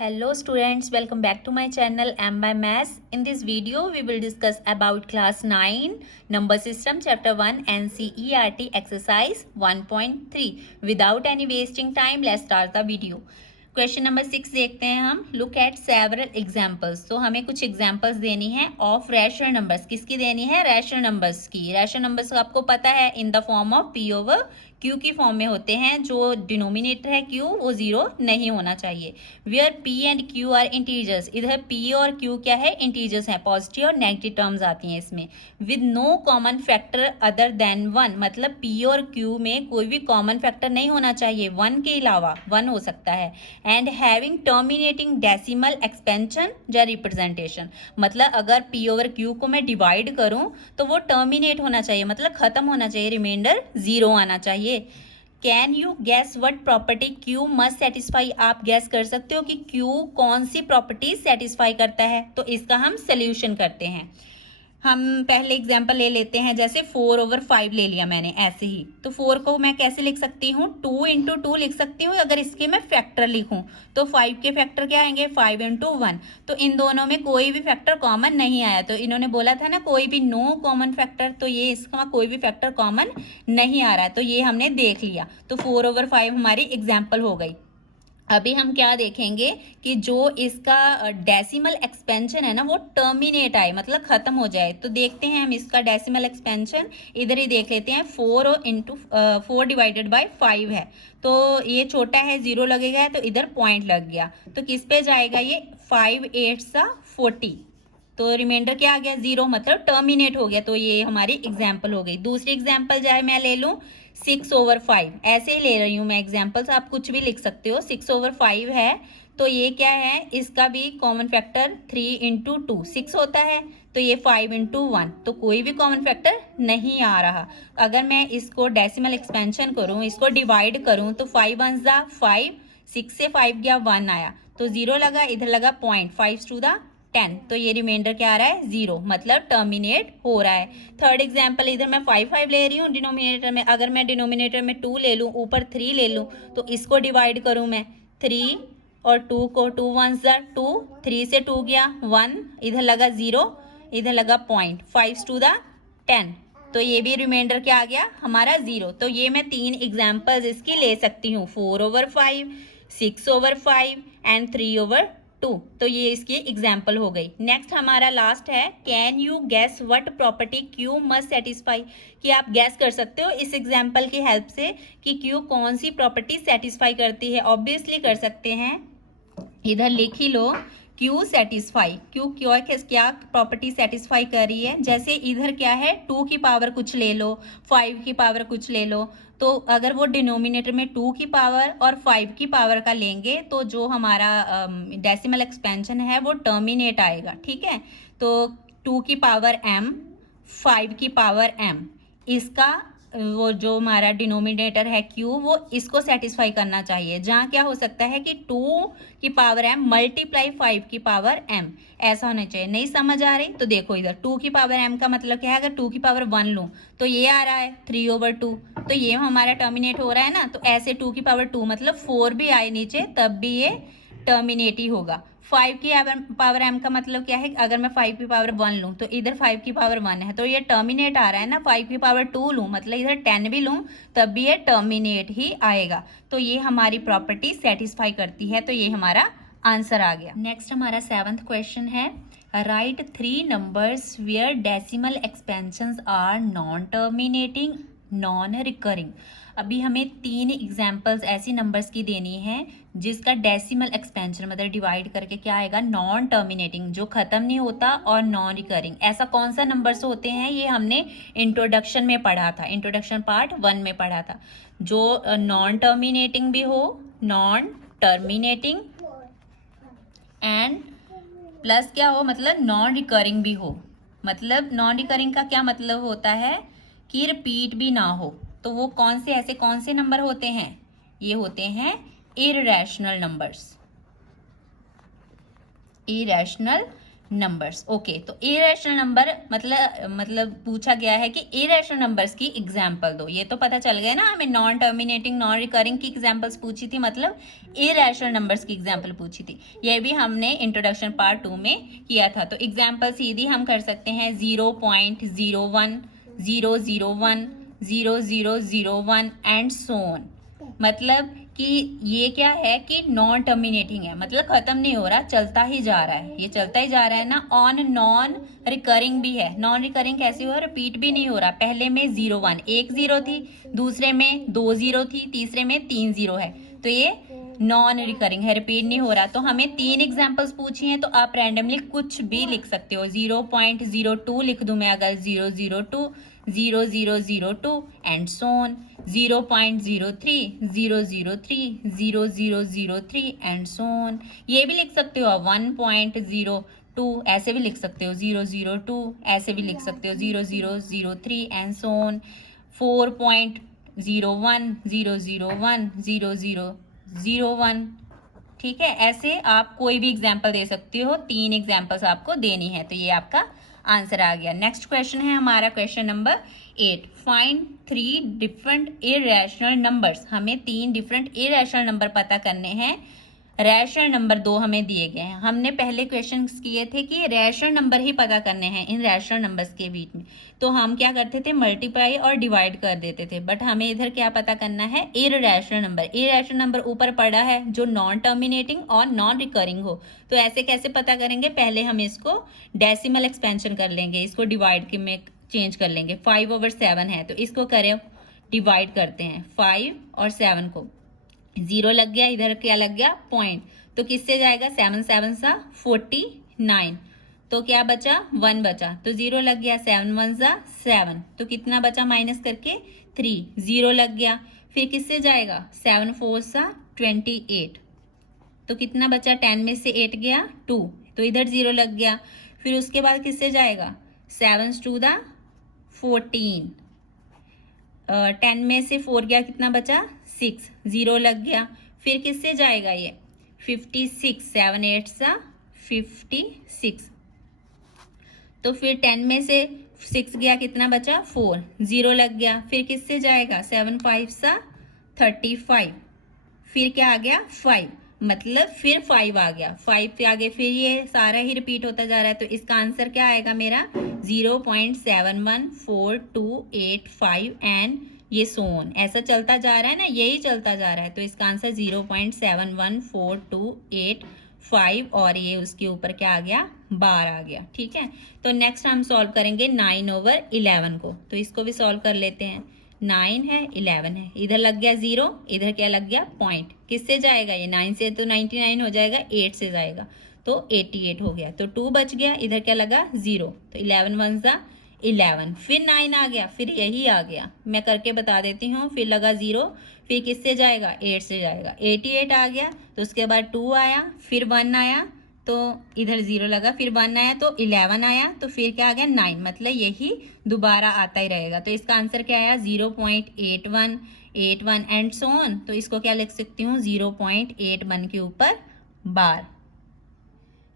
Hello students, welcome back to my channel M by Maths. In this video, we will discuss about class 9 number system chapter 1 NCERT exercise 1.3. Without any wasting time, let's start the video. Question number 6 देखते हैं हम. Look at several examples. तो हमें कुछ examples देनी है of rational numbers. किसकी देनी है? रैशनल नंबर्स की. रैशनल नंबर्स आपको पता है in the form of P over Q की फॉर्म में होते हैं. जो डिनोमिनेटर है क्यू वो जीरो नहीं होना चाहिए. Where P and Q are integers. इधर पी और क्यू क्या है? इंटीजर्स है. पॉजिटिव और नेगेटिव टर्म्स आती हैं इसमें. With no common factor other than one. मतलब पी और क्यू में कोई भी कॉमन फैक्टर नहीं होना चाहिए, वन के अलावा वन हो सकता है. And having terminating decimal expansion या रिप्रेजेंटेशन. मतलब अगर पी ओवर क्यू को मैं डिवाइड करूं तो वो टर्मिनेट होना चाहिए, मतलब खत्म होना चाहिए, रिमाइंडर जीरो आना चाहिए. Can you gas what property Q must satisfy. आप गैस कर सकते हो कि क्यू कौन सी प्रॉपर्टी सेटिस्फाई करता है. तो इसका हम सोल्यूशन करते हैं. हम पहले एग्जाम्पल ले लेते हैं. जैसे 4/5 ले लिया मैंने ऐसे ही. तो 4 को मैं कैसे लिख सकती हूँ? 2 × 2 लिख सकती हूँ. अगर इसके मैं फैक्टर लिखूँ तो 5 के फैक्टर क्या आएंगे? 5 × 1. तो इन दोनों में कोई भी फैक्टर कॉमन नहीं आया. तो इन्होंने बोला था ना कोई भी नो कॉमन फैक्टर, तो ये इसका कोई भी फैक्टर कॉमन नहीं आ रहा है. तो ये हमने देख लिया. तो 4/5 हमारी एग्जाम्पल हो गई. अभी हम क्या देखेंगे कि जो इसका डेसिमल एक्सपेंशन है ना वो टर्मिनेट आए, मतलब खत्म हो जाए. तो देखते हैं हम इसका डेसिमल एक्सपेंशन. इधर ही देख लेते हैं. 4 डिवाइडेड बाय 5 है. तो ये छोटा है, जीरो लगेगा तो इधर पॉइंट लग गया. तो किस पे जाएगा ये? 5 8 40. तो रिमाइंडर क्या आ गया? जीरो, मतलब टर्मिनेट हो गया. तो ये हमारी एग्जाम्पल हो गई. दूसरी एग्जाम्पल चाहे मैं ले लूँ 6/5. ऐसे ही ले रही हूँ मैं एग्जाम्पल्स, आप कुछ भी लिख सकते हो. 6/5 है तो ये क्या है? इसका भी कॉमन फैक्टर 3 × 2 6 होता है. तो ये 5 × 1. तो कोई भी कॉमन फैक्टर नहीं आ रहा. अगर मैं इसको डेसिमल एक्सपेंशन करूँ, इसको डिवाइड करूँ तो 5 1 5, 6 से 5 गया 1 आया. तो जीरो लगा, इधर लगा पॉइंट. 5 2 10. तो ये रिमाइंडर क्या आ रहा है? जीरो, मतलब टर्मिनेट हो रहा है. थर्ड एग्जाम्पल, इधर मैं 5 5 ले रही हूँ डिनोमिनेटर में. अगर मैं डिनोमिनेटर में 2 ले लूँ, ऊपर 3 ले लूँ, तो इसको डिवाइड करूँ मैं 3 और 2 को. 2 1 2, 3 से 2 गया 1, इधर लगा जीरो, इधर लगा पॉइंट. 5 2 10. तो ये भी रिमाइंडर क्या आ गया? हमारा जीरो. तो ये मैं 3 एग्जाम्पल्स इसकी ले सकती हूँ. 4/5, 6/5 एंड 3/2. तो ये इसकी एग्जाम्पल हो गई. नेक्स्ट हमारा लास्ट है. Can you gas what property Q must satisfy. कि आप गैस कर सकते हो इस एग्जाम्पल की हेल्प से कि क्यू कौन सी प्रॉपर्टी सेटिस्फाई करती है. ऑब्वियसली कर सकते हैं, इधर लिख ही लो. Q satisfy. क्यू क्या प्रॉपर्टी सेटिस्फाई कर रही है? जैसे इधर क्या है? 2 की पावर कुछ ले लो, 5 की पावर कुछ ले लो. तो अगर वो डिनोमिनेटर में 2 की पावर और 5 की पावर का लेंगे तो जो हमारा डेसिमल एक्सपेंशन है वो टर्मिनेट आएगा. ठीक है. तो 2 की पावर m, 5 की पावर m, इसका वो जो हमारा डिनोमिनेटर है q वो इसको सेटिस्फाई करना चाहिए. जहाँ क्या हो सकता है कि 2 की पावर m मल्टीप्लाई 5 की पावर m, ऐसा होना चाहिए. नहीं समझ आ रही तो देखो इधर 2 की पावर m का मतलब क्या है? अगर 2 की पावर 1 लूँ तो ये आ रहा है 3/2. तो ये हमारा टर्मिनेट हो रहा है ना. तो ऐसे 2 की पावर 2 मतलब 4 भी आए नीचे तब भी ये टर्मिनेट ही होगा. 5 की पावर m का मतलब क्या है? अगर मैं 5 की पावर 1 लूँ तो इधर 5 की पावर 1 है तो ये टर्मिनेट आ रहा है ना. 5 की पावर 2 लूँ मतलब इधर 10 भी लूँ तब भी ये टर्मिनेट ही आएगा. तो ये हमारी प्रॉपर्टी सेटिस्फाई करती है. तो ये हमारा आंसर आ गया. नेक्स्ट हमारा 7th क्वेश्चन है. Write 3 numbers where decimal expansions are non terminating non recurring. अभी हमें 3 एग्जाम्पल्स ऐसी नंबर्स की देनी है जिसका डेसिमल एक्सपेंशन मतलब डिवाइड करके क्या आएगा? नॉन टर्मिनेटिंग, जो खत्म नहीं होता, और नॉन रिकरिंग. ऐसा कौन सा नंबर्स होते हैं? ये हमने इंट्रोडक्शन में पढ़ा था, इंट्रोडक्शन पार्ट 1 में पढ़ा था. जो नॉन टर्मिनेटिंग भी हो, नॉन टर्मिनेटिंग एंड प्लस क्या हो? मतलब नॉन रिकरिंग भी हो. मतलब नॉन रिकरिंग का क्या मतलब होता है? कि रिपीट भी ना हो. तो वो कौन से नंबर होते हैं? ये होते हैं irrational numbers. Irrational numbers. Okay, तो इरेशनल नंबर मतलब पूछा गया है कि इरेशनल नंबर्स की एग्जांपल दो। ये तो पता चल गया ना हमें, नॉन टर्मिनेटिंग नॉन रिकरिंग की एग्जांपल्स पूछी थी, मतलब इरेशनल नंबर्स की एग्जांपल पूछी थी। ये भी हमने इंट्रोडक्शन पार्ट 2 में किया था। तो एग्जांपल सीधी हम कर सकते हैं 0.01, 001, 0001 एंड सो ऑन। मतलब कि ये क्या है कि नॉन टर्मिनेटिंग है, मतलब खत्म नहीं हो रहा, चलता ही जा रहा है, ये चलता ही जा रहा है ना। ऑन नॉन रिकरिंग भी है। नॉन रिकरिंग कैसे हो रहा, रिपीट भी नहीं हो रहा। पहले में 01 एक जीरो थी, दूसरे में 2 जीरो थी, तीसरे में 3 जीरो है, तो ये नॉन रिकरिंग है, रिपीट नहीं हो रहा। तो हमें 3 एग्जाम्पल्स पूछी हैं, तो आप रैंडमली कुछ भी लिख सकते हो। 0.02 लिख दूं मैं अगर, 002, 0002 and so on. 0.03, 003, 0003 and so on. ये भी लिख सकते हो 1.02, ऐसे भी लिख सकते हो 002, ऐसे भी लिख सकते हो 0003 एंड सो ऑन। 4.01, 001, 0001। ठीक है, ऐसे आप कोई भी एग्जाम्पल दे सकते हो। 3 एग्जाम्पल्स आपको देनी है, तो ये आपका आंसर आ गया। नेक्स्ट क्वेश्चन है हमारा question number 8। Find 3 different irrational numbers. हमें 3 डिफरेंट इरेशनल नंबर पता करने हैं। रैशनल नंबर 2 हमें दिए गए हैं। हमने पहले क्वेश्चन किए थे कि रैशनल नंबर ही पता करने हैं इन रैशनल नंबर्स के बीच में, तो हम क्या करते थे, मल्टीप्लाई और डिवाइड कर देते थे। बट हमें इधर क्या पता करना है, इररेशनल नंबर। इररेशनल नंबर ऊपर पड़ा है जो नॉन टर्मिनेटिंग और नॉन रिकरिंग हो, तो ऐसे कैसे पता करेंगे, पहले हम इसको डेसिमल एक्सपेंशन कर लेंगे, इसको डिवाइड के में चेंज कर लेंगे। 5/7 है, तो इसको करें डिवाइड करते हैं 5 और 7 को। 0 लग गया, इधर क्या लग गया, पॉइंट, तो किससे जाएगा, 7 7 सा 49, तो क्या बचा, 1 बचा, तो 0 लग गया, 7 1 सा 7, तो कितना बचा माइनस करके 3, 0 लग गया। फिर किससे जाएगा, 7 4 सा 28, तो कितना बचा, 10 में से 8 गया 2, तो इधर 0 लग गया। फिर उसके बाद किससे जाएगा, 7 2 दा 14, 10 में से 4 गया, कितना बचा 6, 0 लग गया। फिर किससे जाएगा ये, 56, 7 8 सा 56, तो फिर 10 में से 6 गया, कितना बचा 4, 0 लग गया। फिर किससे जाएगा, 7 5 सा 35, फिर क्या आ गया 5, मतलब फिर 5 आ गया, 5 पे आगे फिर ये सारा ही रिपीट होता जा रहा है। तो इसका आंसर क्या आएगा मेरा, 0.714285 एंड ये सोन, ऐसा चलता जा रहा है ना, यही चलता जा रहा है। तो इसका आंसर 0.714285 और ये उसके ऊपर क्या आ गया, बार आ गया। ठीक है, तो नेक्स्ट हम सॉल्व करेंगे 9/11 को, तो इसको भी सॉल्व कर लेते हैं। 9 है 11 है, इधर लग गया 0, इधर क्या लग गया पॉइंट, किससे जाएगा ये, 9 से तो 99 हो जाएगा, 8 से जाएगा तो 88 हो गया, तो 2 बच गया, इधर क्या लगा 0, तो 11 1 सा 11, फिर 9 आ गया, फिर यही आ गया, मैं करके बता देती हूँ। फिर लगा 0, फिर किससे जाएगा, 8 से जाएगा, 88 आ गया, तो उसके बाद 2 आया, फिर 1 आया, तो इधर 0 लगा, फिर 1 आया, तो 11 आया, तो फिर क्या आ गया 9, मतलब यही दोबारा आता ही रहेगा। तो इसका आंसर क्या आया, 0.8181 एंड सो ऑन। तो इसको क्या लिख सकती हूँ, 0.81 के ऊपर बार।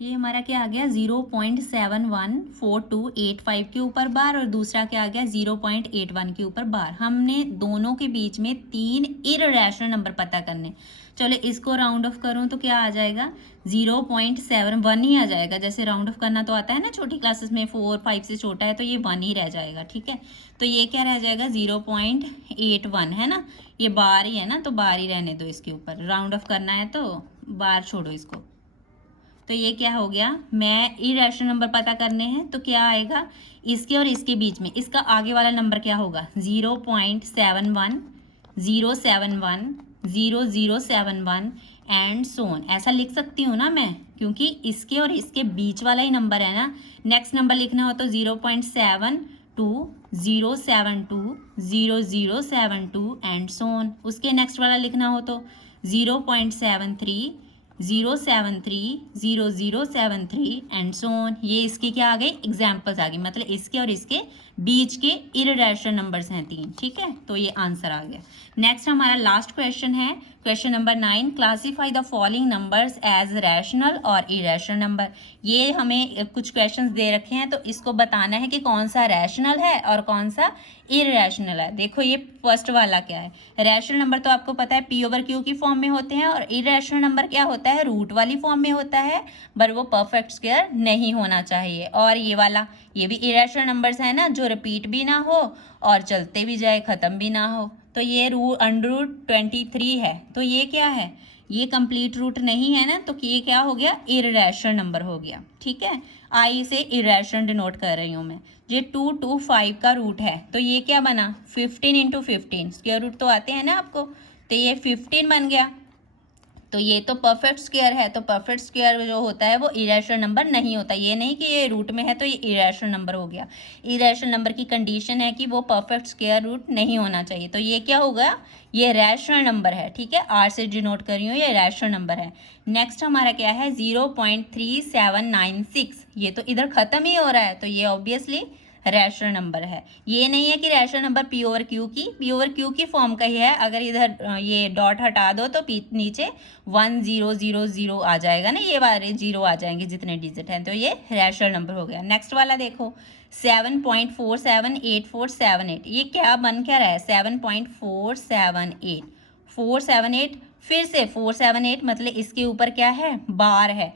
ये हमारा क्या आ गया, 0.714285 के ऊपर बार, और दूसरा क्या आ गया 0.81 के ऊपर बार। हमने दोनों के बीच में 3 इररेशनल नंबर पता करने। चलो इसको राउंड ऑफ करूं तो क्या आ जाएगा, 0.71 ही आ जाएगा। जैसे राउंड ऑफ करना तो आता है ना छोटी क्लासेस में, 4 5 से छोटा है तो ये 1 ही रह जाएगा। ठीक है, तो ये क्या रह जाएगा, 0.81 है ना, ये बार ही है ना, तो बार ही रहने दो इसके ऊपर। राउंड ऑफ करना है तो बार छोड़ो इसको। तो ये क्या हो गया, मैं इरेशनल नंबर पता करने हैं, तो क्या आएगा, इसके और इसके बीच में इसका आगे वाला नंबर क्या होगा, 0.71, 071, 0071 एंड सोन, ऐसा लिख सकती हूँ ना मैं, क्योंकि इसके और इसके बीच वाला ही नंबर है ना। नेक्स्ट नंबर लिखना हो तो 0.72, 072, 0072 एंड सोन। उसके नेक्स्ट वाला लिखना हो तो 0.73, 073, 0073 एंड सो ऑन। ये इसकी क्या आ गई, एग्जाम्पल्स आ गई, मतलब इसके और इसके बीच के इररेशनल नंबर्स हैं 3, ठीक है, तो ये आंसर आ गया। नेक्स्ट हमारा लास्ट क्वेश्चन है, question number 9, classify the following numbers as rational और इरेशनल नंबर। ये हमें कुछ क्वेश्चंस दे रखे हैं, तो इसको बताना है कि कौन सा रैशनल है और कौन सा इरेशनल है। देखो ये फर्स्ट वाला क्या है, रैशनल नंबर तो आपको पता है पी ओवर क्यू की फॉर्म में होते हैं, और इरेशनल नंबर क्या होता है, रूट वाली फॉर्म में होता है, पर वो परफेक्ट स्क्वायर नहीं होना चाहिए। और ये वाला, ये भी इरेशनल नंबर्स है ना, जो रिपीट भी ना हो और चलते भी जाए, ख़त्म भी ना हो। तो ये √23 है, तो ये क्या है, ये कंप्लीट रूट नहीं है ना, तो ये क्या हो गया, इररेशनल नंबर हो गया, ठीक है। आई इसे इरेशनल डिनोट कर रही हूँ मैं। ये 2 2 5 का रूट है, तो ये क्या बना, 15 × 15, स्क्वायर रूट तो आते हैं ना आपको, तो ये 15 बन गया। तो ये तो परफेक्ट स्क्वायर है, तो परफेक्ट स्क्वायर जो होता है वो इरेशनल नंबर नहीं होता। ये नहीं कि ये रूट में है तो ये इरेशनल नंबर हो गया। इरेशनल नंबर की कंडीशन है कि वो परफेक्ट स्क्वायर रूट नहीं होना चाहिए। तो ये क्या होगा, ये रैशनल नंबर है, ठीक है, आर से डिनोट कर रही हूँ, ये रैशनल नंबर है। नेक्स्ट हमारा क्या है, 0.3796, ये तो इधर ख़त्म ही हो रहा है, तो ये ऑब्वियसली रैशनल नंबर है। ये नहीं है कि rational number P over Q की फॉर्म का ही है। अगर इधर ये डॉट हटा दो तो नीचे 1000 आ जाएगा ना, ये वाले जीरो आ जाएंगे जितने डिजिट हैं, तो ये रैशनल नंबर हो गया। नेक्स्ट वाला देखो 7.478478, ये क्या बन क्या रहा है, 7.478, 478, फिर से 478, मतलब इसके ऊपर क्या है, बार है।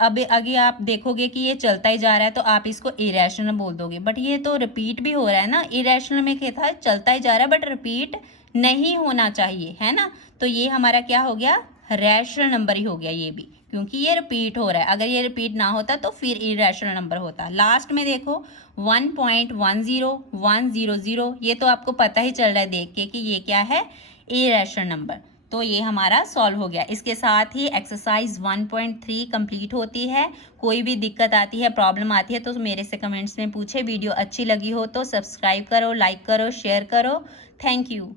अब आगे आप देखोगे कि ये चलता ही जा रहा है, तो आप इसको इरेशनल बोल दोगे, बट ये तो रिपीट भी हो रहा है ना। इरेशनल में क्या था, चलता ही जा रहा है बट रिपीट नहीं होना चाहिए, है ना। तो ये हमारा क्या हो गया, रैशनल नंबर ही हो गया ये भी, क्योंकि ये रिपीट हो रहा है। अगर ये रिपीट ना होता तो फिर इरेशनल नंबर होता। लास्ट में देखो 1.10100, ये तो आपको पता ही चल रहा है देख के कि ये क्या है, इरेशनल नंबर। तो ये हमारा सॉल्व हो गया। इसके साथ ही एक्सरसाइज 1.3 कंप्लीट होती है। कोई भी दिक्कत आती है, प्रॉब्लम आती है, तो मेरे से कमेंट्स में पूछे। वीडियो अच्छी लगी हो तो सब्सक्राइब करो, लाइक करो, शेयर करो। Thank you.